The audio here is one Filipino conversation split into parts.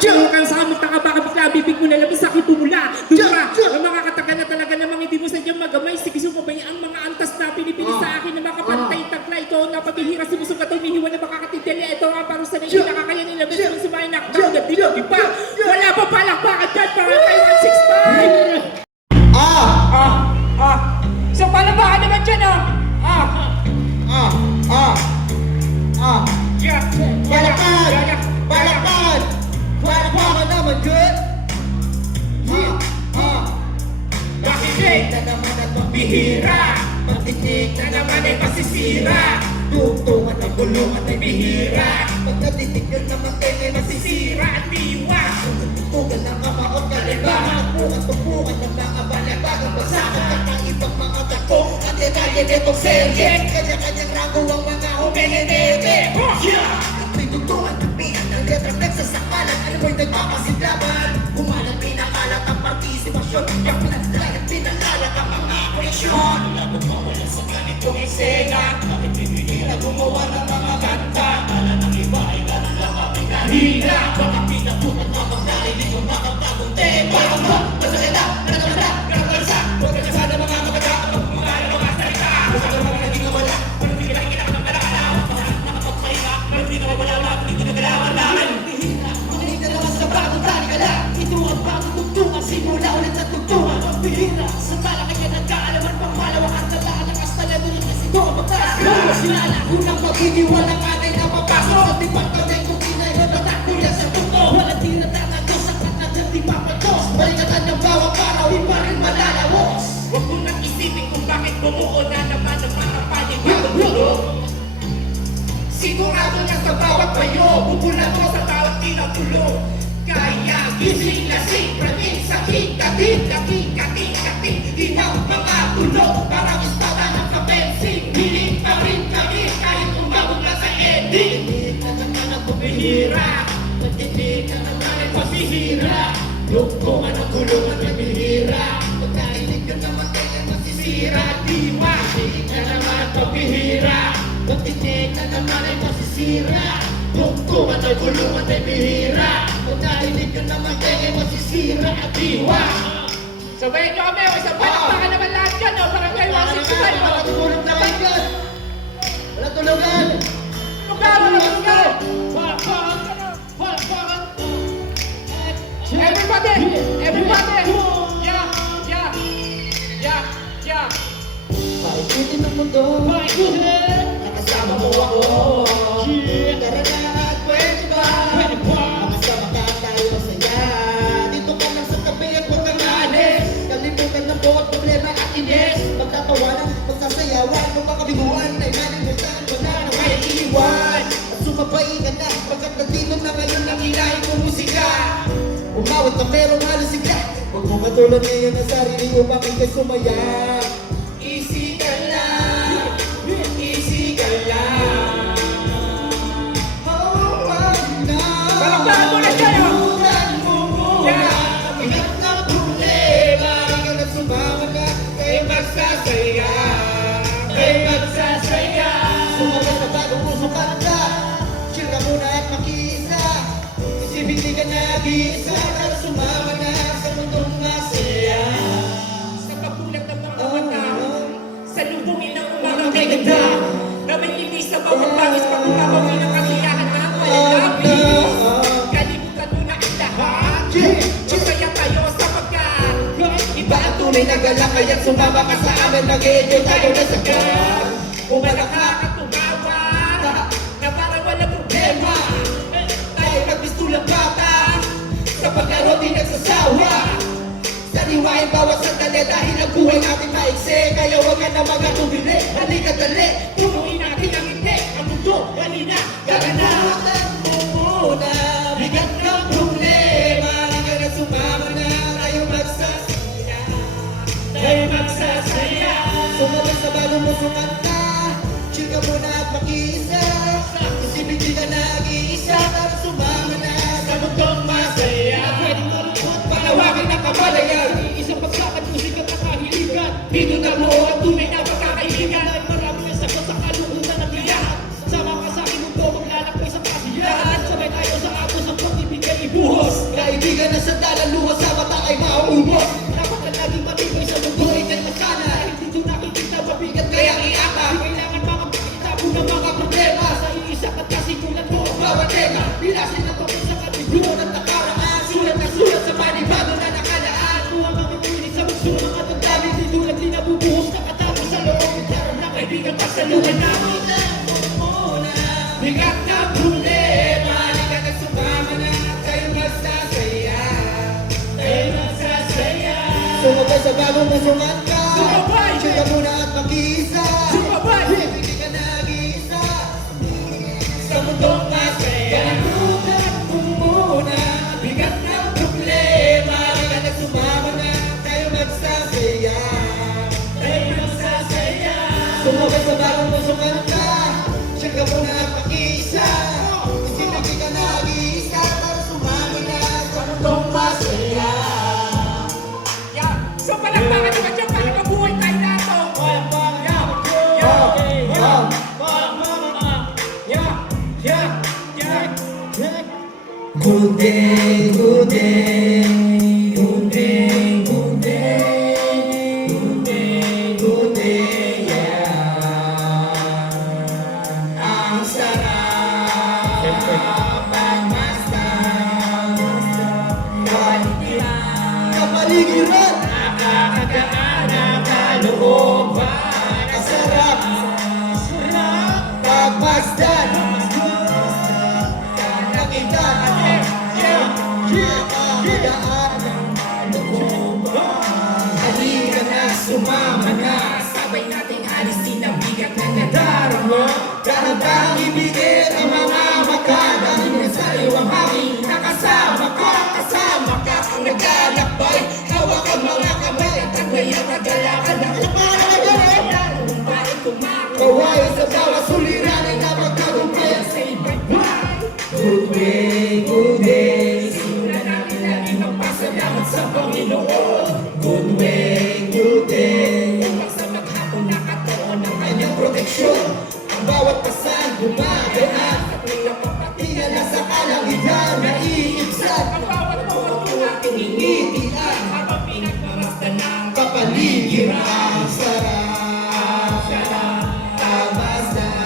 Tulong ka sa amin, taka baka bigla bibig mo na labis sakit bumula. Dumura, ang mga kataga na talaga namang hindi mo sadyang magamay. Sige sumabay ang mga antas na pinipili sa akin na makapantay tagla. Ito ang napabihira, sinusugat at umihiwa na makakatindali. Ito ang parusa na hindi nakakaya nila. Basta yung sumayin knockdown at di pa. Wala pa palakpakan dyan para kay 165. So palakpakan naman dyan Yeah. Palakpakan naman dyan. Makinig na naman at magbihira. Magtitig na naman ay masisira. Tugtungan ng bulungan ay bihira. Pag natitig yun naman ay masisira at biwa. Tutugan ng kamaot kalibangan. Tupungan ng mga balabagang basakan at ng ibang mga takong at detalye nitong serye. Kanya-kanyang rango ang mga humihinete. Pintutuan ng piyan ng letrang nagsasakalan. Ano mo'y nagpapasidlaban? Humalang pinakalat ang partisipasyon. Yung pinagdalay at pinakalat ang mga koleksyon. Wala sa ganitong eksena. Bakit pinigil na gumawa ng mga kanta? Kala ng iba ay ganun lang ang pinahina. Baka pinapunan na magdarinig ang mga bagong tema. Masakit na, nagkakalsa. Huwag ka na sana mga maganda. Mga salita. Huwag ka na mga naging nawala. Kung hindi ka nakikinak ng kalakalaw. Nakapagpahinga. Kung hindi nawawala na. Hindi na kailangan namin. Makinig na naman sa bagong talikala. Ito ang bagong tugtungan. Simula ulit sa tugtungan. Ang bihira. Sa talakayan at kaalaman pang malawak at talaan ng kastalado ng kasito ang pagkakalas. Sinala. Unang maghihiwala ka na'y napapasok sa departamento pinay na natakuya sa tugto. Walang tinatatago sa katadyan di papatos. Balikatan ng bawang araw, di pa rin malalawos. Huwag mo nang isipin kung bakit bumuo na naman ang mga panibagong gulo. Sigurado na sa bawat payo, bubulan mo sa bawat kinatulo. Kaya gising lasing, praning sakit, kating, ginaw mga tulog. Parang espada ng kapensing, hiling pa rin kami kahit umabot na sa ending. Hindi ka naman ang bumihira, nagtitig ka naman ay pasihira. Lugtungan ang kulungan ay bihira, pagkainig ka naman kaya masisira. Diwa, hindi ka naman pabihira, nagtitig ka naman ay masisira. Lugtungan ang kulungan ay bihira, pagkainig ka naman kaya masisira. Diwa. Sabayan nyo kami, isang palakpakan naman lahat dyan, parang kayo 165. Wala tulog na kayo dyan. Wala tulugan. Palakpakan! Everybody! Yeah! Paikutin ang mundo. Nakasama mo ako. Tara na at pwede ba? Makasama ka tayo saya. Dito ka lang sa tabi at huwag kang aalis. Kalimutan ng bawat problema at inis. Magtatawanan, magsasayawan, kung makabiguan ay manimutan mo na na may iiwan. At sumabay ka na, pagkat nandito na ngayon ang ilahin kong musika. Umawat ka merong halusigla. Huwag mo matulad ngayon ang sarili upang ikay sumaya. Easy ka lang. Wag na. Palakpakan mo na dyan, Tulan mo muna. Bigat ng problema. Hindi ka na sumama na. Kay magsasaya. Sumama sa bagong puso kanta. Chill ka muna at makiisa. Isipin di ka nag-iisa. Para sumama na sa mundong masaya. Sa pagbulat ng mga tao, sa lubungin ng umagang may ganda, na may linis sa bawat bangis pag umabawi ng kasiyahan na malalapis. Kalimutan mo na ang lahat, masaya tayo sapagkat Iba ang tunay na galak, kaya't sumama ka sa amin. Mag-i-enjoy tayo na sagad. umalak ka at tumawa, na parang walang problema. Tayo nagbistulang bata, sa paglaro di nagsasawa. Sariwain bawat sandali dahil ang buhay natin maikse. Kaya huwag ka na magatubili, halika dali. Punuin natin ang hindi, ang mundo, halina, Gaganahan mo muna, bigat ng problema. Hindi ka na sumama na, tayo magsasaya. Sumama sa bagong musong kanta. Chill ka muna at makiisa. Isipin di ka nag-iisa. Para sumama na sa mundong masaya. pwedeng malungkot, Panawagan ng kamalayan. isang pagsakad, musika at kahiligan. Dito na mo ang tunay na Kaibigan ay marami na sagot sa kalungkutan ng liyahan. Sama ka sa akin mundo, maglalakbay sa kasiyahan. Sabay tayo sa agos ang pag-ibig ay ibuhos. kaibigan na sa dalaluha sa mata ay mauubos. Dapat ka laging matibay sa mundo, ikay masana. Hindi ito nakikita, mabigat kaya iaka. Kailangan mga pakita mo ng mga problema. Sa iisa ka kasi kulat mo ang bawat tema. Bilasin ang tapos sa katiguan at nakaraan. Sulat na sulat sa panibago na nakalaan. Kung ang mga pinig sa mundo ng mga damdamin, di tulad di nabubuhos na katapos sa loob. Karoon na kaibigan pa sa luhan namin. Bigat na problema, halika na sumama na tayo magsasaya. Tayo magsasaya. Sumabay sa bagong nasungan ka. Sumabay! Tsaka muna at mag-iisa. Sumabay! Hindi ka nag-iisa. Sa mundong masaya. Kalagutan mo muna. Bigat na problema, halika na sumama na tayo magsasaya. Tayo magsasaya. Sumabay sa bagong nasungan ka. Tsaka muna at mag-iisa. Hindi ka nag-iisa. Para sumama na sa mundong masaya. Yeah. So palakpakan naman dyan para mabuhay tayo na ito. Good day, good day, good day, good day, good day, good day, yeah. Ang sarap pagmasdan, kapaligiran, nakakagaan ang kalooban. Ang sarap pagmasdan, halika na, sumama na. Sabay nating alisin ang bigat na nadarama. Dahan-dahang ibigin ang mga mata. Dahil na sa'yo ang hangin nakasama ka. Kasama ka ang naglalakbay. Hawak ang mga kamay at taglay at nagalakan ng Lalong bahay tumakbo. Kaway sa bawat suliranin na magkagumpit. Say bye-bye. Good day, good day. Simulan natin lagi magpasalamat sa Panginoon. Good way, good day. Upang sa maghapon nakatuon ng Kanyang proteksyon, ang bawat pasan gumagaan. at may kapatid. Tingala sa kalangitan na iibsan. Ang bawat mga ating Tinitian, habang pinagmamasdan ng kapaligiran. Sarap, pagmasdan,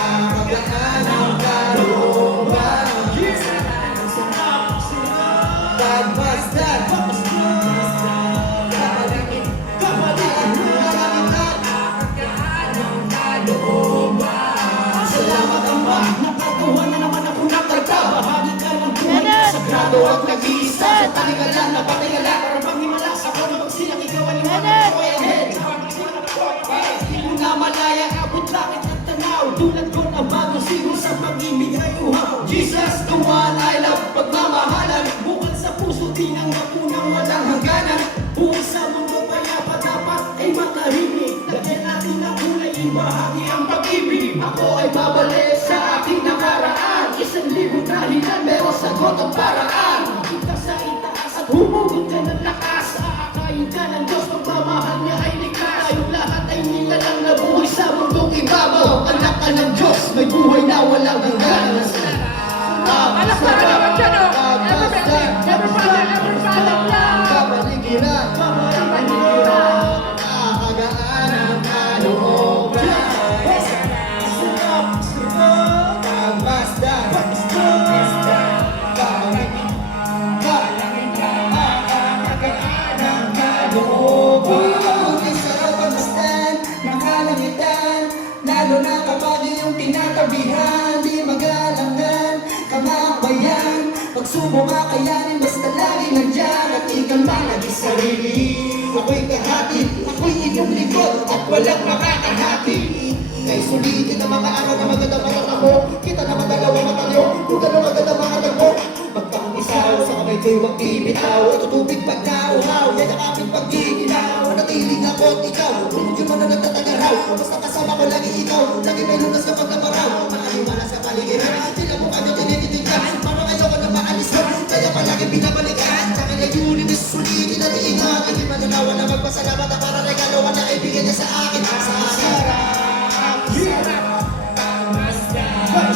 nakakagaan ang kalooban. Pagmasdan, salamat Ama, nakagawa na naman ako ng trabaho. Bahagi ka ng buhay, sagrado at nag-iisa. Sa talingala na patingala, para bang himala sa ako na magsilang ikaw ang iwanan ko ay ahead. Di mo na malaya, abot langit at tanaw. Tulad ko na bago sigo sa pag-ibig ay uhaw. Jesus, the one I love, pagmamahalan. Bukal sa puso, di nang mapunang walang hangganan. Buhay sa mundo payapa dapat ay matahimik. Lagyan natin ang kulay, ibahagi ang pag-ibig. Ako ay babalik sa aking nakaraan. 1,000 dahilan, pero sagot ang paraan. Kita sa itaas at humugot ka ng lakas. Aakayin ka ng Diyos, pagmamahal niya ay likas. Tayong lahat ay nilalang na buhay sa mundong ibabaw. Anak ka ng Diyos, may buhay na walang hanggan. Palakpakan naman dyan, oh! Everybody clap! Kapaligiran, nakakagaan ang kalooban. Pagmasdan, nakakagaan ang kalooban. Ang sarap pagmasdan, nakalangitan, lalo na kapag iyong tinatabihan. Di magalangan, kamakabayan, pagsubok kakayanin, basta lagi nandiyan. At ikang malagi sarili. Ako'y kahati, ako'y inyong likod, at walang makakahati. Kay sulitin ang mga araw na magandang mga mo. Kita naman dalawang mata nyo, kung gano'ng magandang mga tagpo. Magpang-isaw, sa kamay ko'y huwag ibitaw. Ito tubig pag nauhaw, yan ang aming pag-iilaw. Natiling ako't ikaw, hindi mo na nagtatagaraw. Basta kasama ko lagi ikaw, lagi may lunas kapag namaraw. Makalimalas sa paligiran, sila mo kami tinititigan. Parang ayoko na maalis ka, kaya palagi binabalikan. Tsaka layunin is sulitin at iingat. Hindi mananawa na magpasalamat na para regalo na ibigay niya sa akin. Sa sarap, Pagmasdan